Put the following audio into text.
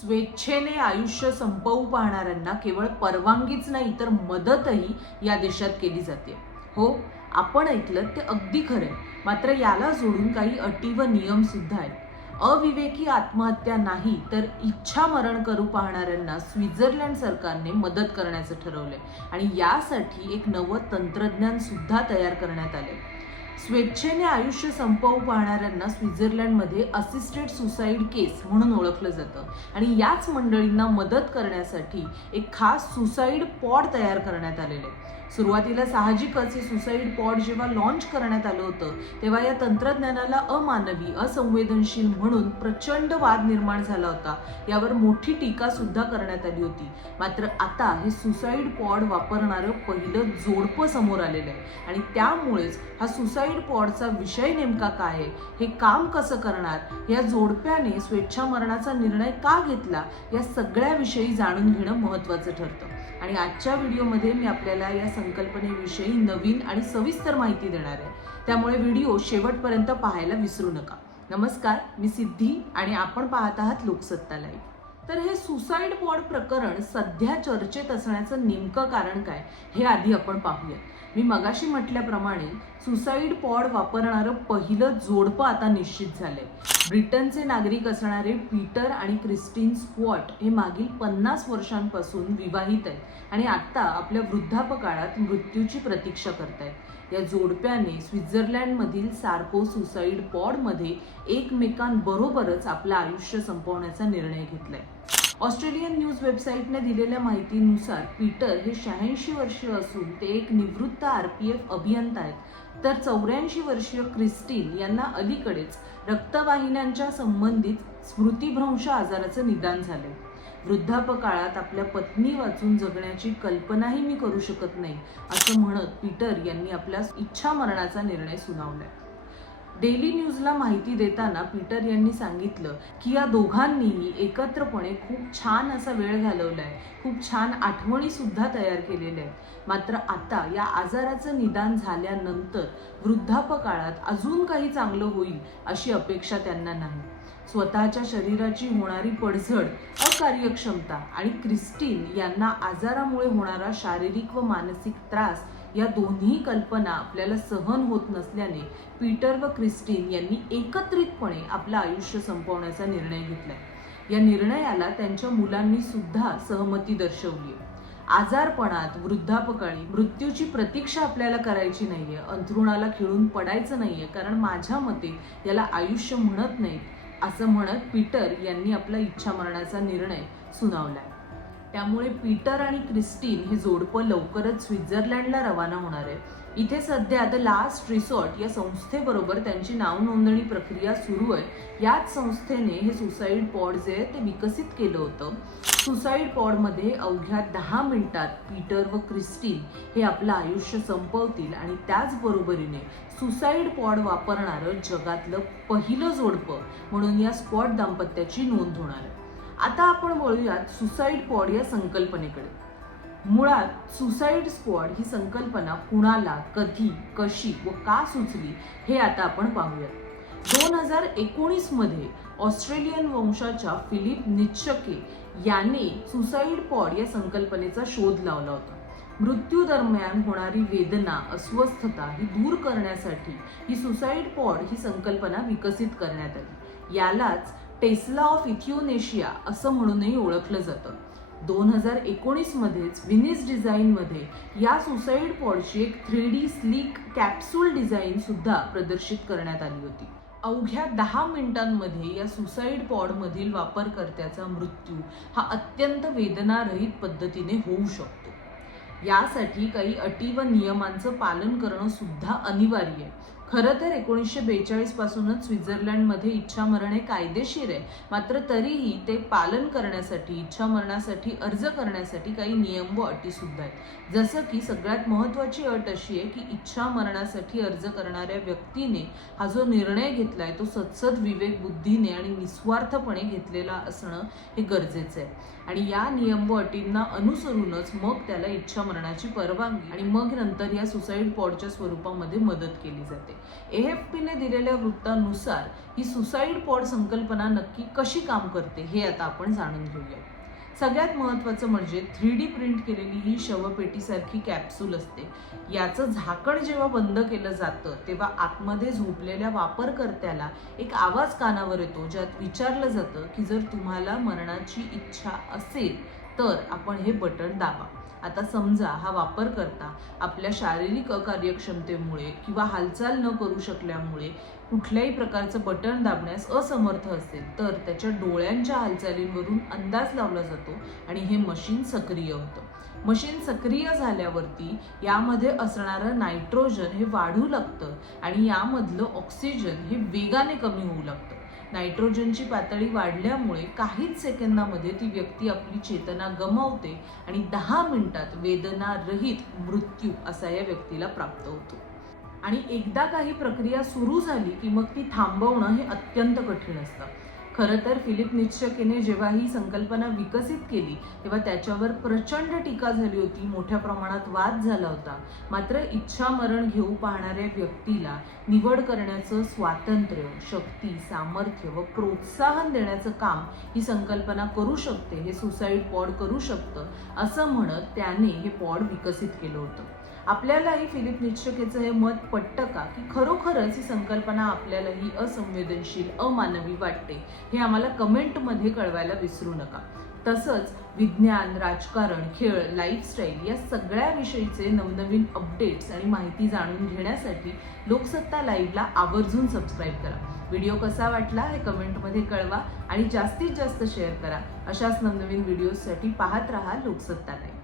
स्वेच्छेने आयुष्य संपवू पाहणाऱ्यांना केवळ परवानगीच नाही तर मदतही या देशात केली जाते. हो आपण ऐकलं ते अगदी खरं मात्र याला जोडून काही अटी व नियम सुद्धा आहेत. अविवेकी आत्महत्या नाही तर इच्छा मरण करू पाहणाऱ्यांना स्वित्झर्लंड सरकारने मदत करण्याचं ठरवलंय. आणि यासाठी एक नवं तंत्रज्ञान सुद्धा तयार करण्यात आले स्वेच्छेने आयुष्य संपवू पाहणाऱ्यांना स्वित्झर्लंडमध्ये असिस्टेड सुसाईड केस म्हणून ओळखलं जातं. आणि याच मंडळींना मदत करण्यासाठी एक खास सुसाईड पॉड तयार करण्यात आलेले आहे. सुरुवातीला साहजिकच हे सुसाईड पॉड जेव्हा लॉन्च करण्यात आलं होतं तेव्हा या तंत्रज्ञानाला अमानवी असंवेदनशील म्हणून प्रचंड वाद निर्माण झाला होता. यावर मोठी टीका सुद्धा करण्यात आली होती. मात्र आता हे सुसाईड पॉड वापरणारं पहिलं जोडपं समोर आलेलं आहे. आणि त्यामुळेच हा सुसाईड पॉडचा विषय नेमका काय आहे? हे काम कसं करणार? या जोडप्याने स्वेच्छा मरणाचा निर्णय का घेतला? या सगळ्याविषयी जाणून घेणं महत्त्वाचं ठरतं. आणि आजच्या व्हिडिओमध्ये मी आपल्याला या संकल्पनेविषयी नवीन आणि सविस्तर माहिती देणार आहे. त्यामुळे व्हिडिओ शेवटपर्यंत पाहायला विसरू नका. नमस्कार मी सिद्धी आणि आपण पाहत आहात लोकसत्ता लाईव्ह. तर हे सुसाईड पॉड प्रकरण सध्या चर्चेत असण्याचं नेमकं कारण काय हे आधी आपण पाहूया मी मगाशी म्हटल्याप्रमाणे सुसाईड पॉड वापरणारं पहिलं जोडपं आता निश्चित झालंय. ब्रिटनचे नागरिक असणारे पीटर आणि क्रिस्टीन स्क्वॉट हे मागील पन्नास वर्षांपासून विवाहित आहेत आणि आता आपल्या वृद्धापकाळात मृत्यूची प्रतीक्षा करतायत. या जोडप्याने स्वित्झर्लंडमधील सार्को सुसाईड पॉडमध्ये एकमेकांबरोबरच आपलं आयुष्य संपवण्याचा निर्णय घेतलाय. ऑस्ट्रेलियन न्यूज वेबसाईटने दिलेल्या माहितीनुसार पीटर हे शहाऐंशी वर्षीय असून ते एक निवृत्त आर पी एफ अभियंता आहेत. तर चौऱ्याऐंशी वर्षीय क्रिस्टीन यांना अलीकडेच रक्तवाहिन्यांच्या संबंधित स्मृतिभ्रंश आजाराचं निदान झाले वृद्धापकाळात आपल्या पत्नी वाचून जगण्याची कल्पनाही मी करू शकत नाही असं म्हणत पीटर यांनी आपल्या इच्छा मरणाचा निर्णय सुनावलाय. डेली न्यूजला माहिती देताना पीटर यांनी सांगितलं की या दोघांनीही एकत्रपणे खूप छान असा वेळ घालवलाय. खूप छान आठवणीसुद्धा तयार केलेल्या आहेत. मात्र आता या आजाराचं निदान झाल्यानंतर वृद्धापकाळात अजून काही चांगलं होईल अशी अपेक्षा त्यांना नाही. स्वतःच्या शरीराची होणारी पडझड अकार्यक्षमता आणि क्रिस्टीन यांना आजारामुळे होणारा शारीरिक व मानसिक त्रास या दोन्ही कल्पना आपल्याला सहन होत नसल्याने पीटर व क्रिस्टीन यांनी एकत्रितपणे आपलं आयुष्य संपवण्याचा निर्णय घेतलाय. या निर्णयाला त्यांच्या मुलांनी सुद्धा सहमती दर्शवली आजारपणात वृद्धापकाळी मृत्यूची प्रतीक्षा आपल्याला करायची नाहीये अंथरुणाला खिळून पडायचं नाहीये कारण माझ्या मते याला आयुष्य म्हणत नाहीत असं म्हणत पीटर यांनी आपला इच्छा मरणाचा निर्णय सुनावलाय. त्यामुळे पीटर आणि क्रिस्टीन हे जोडपं लवकरच स्वित्झर्लंडला रवाना होणार आहे इथे सध्या द लास्ट रिसॉर्ट या संस्थेबरोबर त्यांची नाव नोंदणी प्रक्रिया सुरू आहे. याच संस्थेने हे सुसाईड पॉड जे आहे ते विकसित केलं होतं. सुसाईड पॉडमध्ये अवघ्या दहा मिनिटात पीटर व क्रिस्टीन हे आपलं आयुष्य संपवतील आणि त्याचबरोबरीने सुसाईड पॉड वापरणारं जगातलं पहिलं जोडपं म्हणून या स्पॉट दाम्पत्याची नोंद होणार आहे. आता आपण वळूयात सुसाईड पॉड या संकल्पनेकडे. मुळात सुसाईड स्क्वॉड ही संकल्पना कुणाला कधी कशी व का सुचली हे आता आपण पाहूयात. दोन हजार एकोणीसमध्ये ऑस्ट्रेलियन वंशाच्या फिलिप निच्छके याने सुसाईड पॉड या संकल्पनेचा शोध लावला होता. मृत्यू दरम्यान होणारी वेदना अस्वस्थता ही दूर करण्यासाठी ही सुसाईड पॉड ही संकल्पना विकसित करण्यात आली. यालाच टेस्ला ऑफ इथिओनेशिया असं म्हणूनही ओळखलं जातं. दोन हजार एकोणीसमध्येच विनिस डिझाईन मध्ये या सुसाईड पॉडची एक three D sleek capsule design सुद्धा प्रदर्शित करण्यात आली होती. अवघ्या दहा मिनिटांमध्ये या सुसाईड पॉडमधील वापरकर्त्याचा मृत्यू हा अत्यंत वेदनारहित पद्धतीने होऊ शकतो. यासाठी काही अटी व नियमांचं पालन करणं सुद्धा अनिवार्य आहे. खरं तर एकोणीसशे बेचाळीसपासूनच स्वित्झर्लंडमध्ये इच्छामरण हे कायदेशीर आहे. मात्र तरीही ते पालन करण्यासाठी इच्छामरणासाठी अर्ज करण्यासाठी काही नियम व अटी सुद्धा आहेत. जसं की सगळ्यात महत्त्वाची अट अशी आहे की इच्छामरणासाठी अर्ज करणाऱ्या व्यक्तीने हा जो निर्णय घेतलाय तो सत्सद विवेक बुद्धीने आणि निस्वार्थपणे घेतलेला असणं हे गरजेचं आहे. आणि या नियम व अटींना अनुसरूनच मग त्याला इच्छामरणाची परवानगी आणि मग नंतर या सुसाईड पॉडच्या स्वरूपामध्ये मदत केली जाते. ए एफ पीने दिलेल्या वृत्तानुसार ही सुसाईड पॉड संकल्पना नक्की कशी काम करते हे आता आपण जाणून घेऊया सगळ्यात महत्त्वाचं म्हणजे थ्री डी प्रिंट केलेली ही शवपेटीसारखी कॅप्सूल असते. याचं झाकण जेव्हा बंद केलं जातं तेव्हा आतमध्ये झोपलेल्या वापरकर्त्याला एक आवाज कानावर येतो ज्यात विचारलं जातं की जर तुम्हाला मरणाची इच्छा असेल तर आपण हे बटन दाबा. आता समजा हा वापरकर्ता आपल्या शारीरिक अकार्यक्षमतेमुळे किंवा हालचाल न करू शकल्यामुळे कुठल्याही प्रकारचं बटन दाबण्यास असमर्थ असेल तर त्याच्या डोळ्यांच्या हालचालींवरून अंदाज लावला जातो आणि हे मशीन सक्रिय होतं. मशीन सक्रिय झाल्यावरती यामध्ये असणारं नायट्रोजन हे वाढू लागतं आणि यामधलं ऑक्सिजन हे वेगाने कमी होऊ लागतं. नायट्रोजनची पातळी वाढल्यामुळे काहीच सेकंदामध्ये ती व्यक्ती आपली चेतना गमावते आणि दहा मिनिटात वेदनारहित मृत्यू असा या व्यक्तीला प्राप्त होतो. आणि एकदा काही प्रक्रिया सुरू झाली की मग ती थांबवणं हे अत्यंत कठीण असतं. खरं तर फिलिप निश्चकेने जेव्हा ही संकल्पना विकसित केली तेव्हा त्याच्यावर प्रचंड टीका झाली होती मोठ्या प्रमाणात वाद झाला होता. मात्र इच्छा मरण घेऊ पाहणाऱ्या व्यक्तीला निवड करण्याचं स्वातंत्र्य शक्ती सामर्थ्य व प्रोत्साहन देण्याचं काम ही संकल्पना करू शकते हे सुसाईड पॉड करू शकतं असं म्हणत त्याने हे पॉड विकसित केलं होतं. आपल्यालाही फिलिप निश्चकेचं हे मत पटतं का? की खरोखरच ही संकल्पना आपल्यालाही असंवेदनशील अमानवी वाटते हे आम्हाला कमेंटमध्ये कळवायला विसरू नका. तसंच विज्ञान राजकारण खेळ लाईफस्टाईल या सगळ्या विषयीचे नवनवीन अपडेट्स आणि माहिती जाणून घेण्यासाठी लोकसत्ता लाईव्हला आवर्जून सबस्क्राईब करा. व्हिडिओ कसा वाटला हे कमेंटमध्ये कळवा आणि जास्तीत जास्त शेअर करा. अशाच नवनवीन व्हिडिओजसाठी पाहत राहा लोकसत्ता लाईव्ह